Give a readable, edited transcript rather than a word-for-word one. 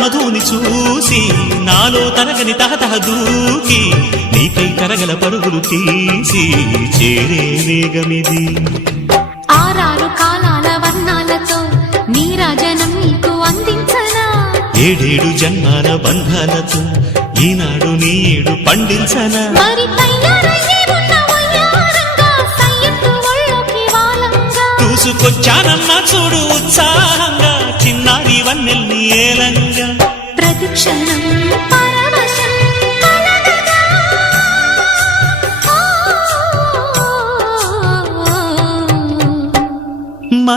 మధుని చూసి నాలో తరగని తహతహ దూకి నీకై తరగల పరుగులు తీసి చేరే వేగమిది. ఆరారు కాలాల వర్ణాలతో నీరాజనం నీకు అందించనా, ఏడేడు జన్మాల బంధాలతో ఈనాడు నీడు పండించనా. మరి తయారయ్యే ఉన్న వయ్యారంగా సయ్యత్తు ఒళ్ళోకి వాలంగా చూసుకొచ్చానమ్మా చూడు ఉత్సాహంగా చిన్నారి వన్నెల్ని ఏలంగా. ప్రతిక్షణం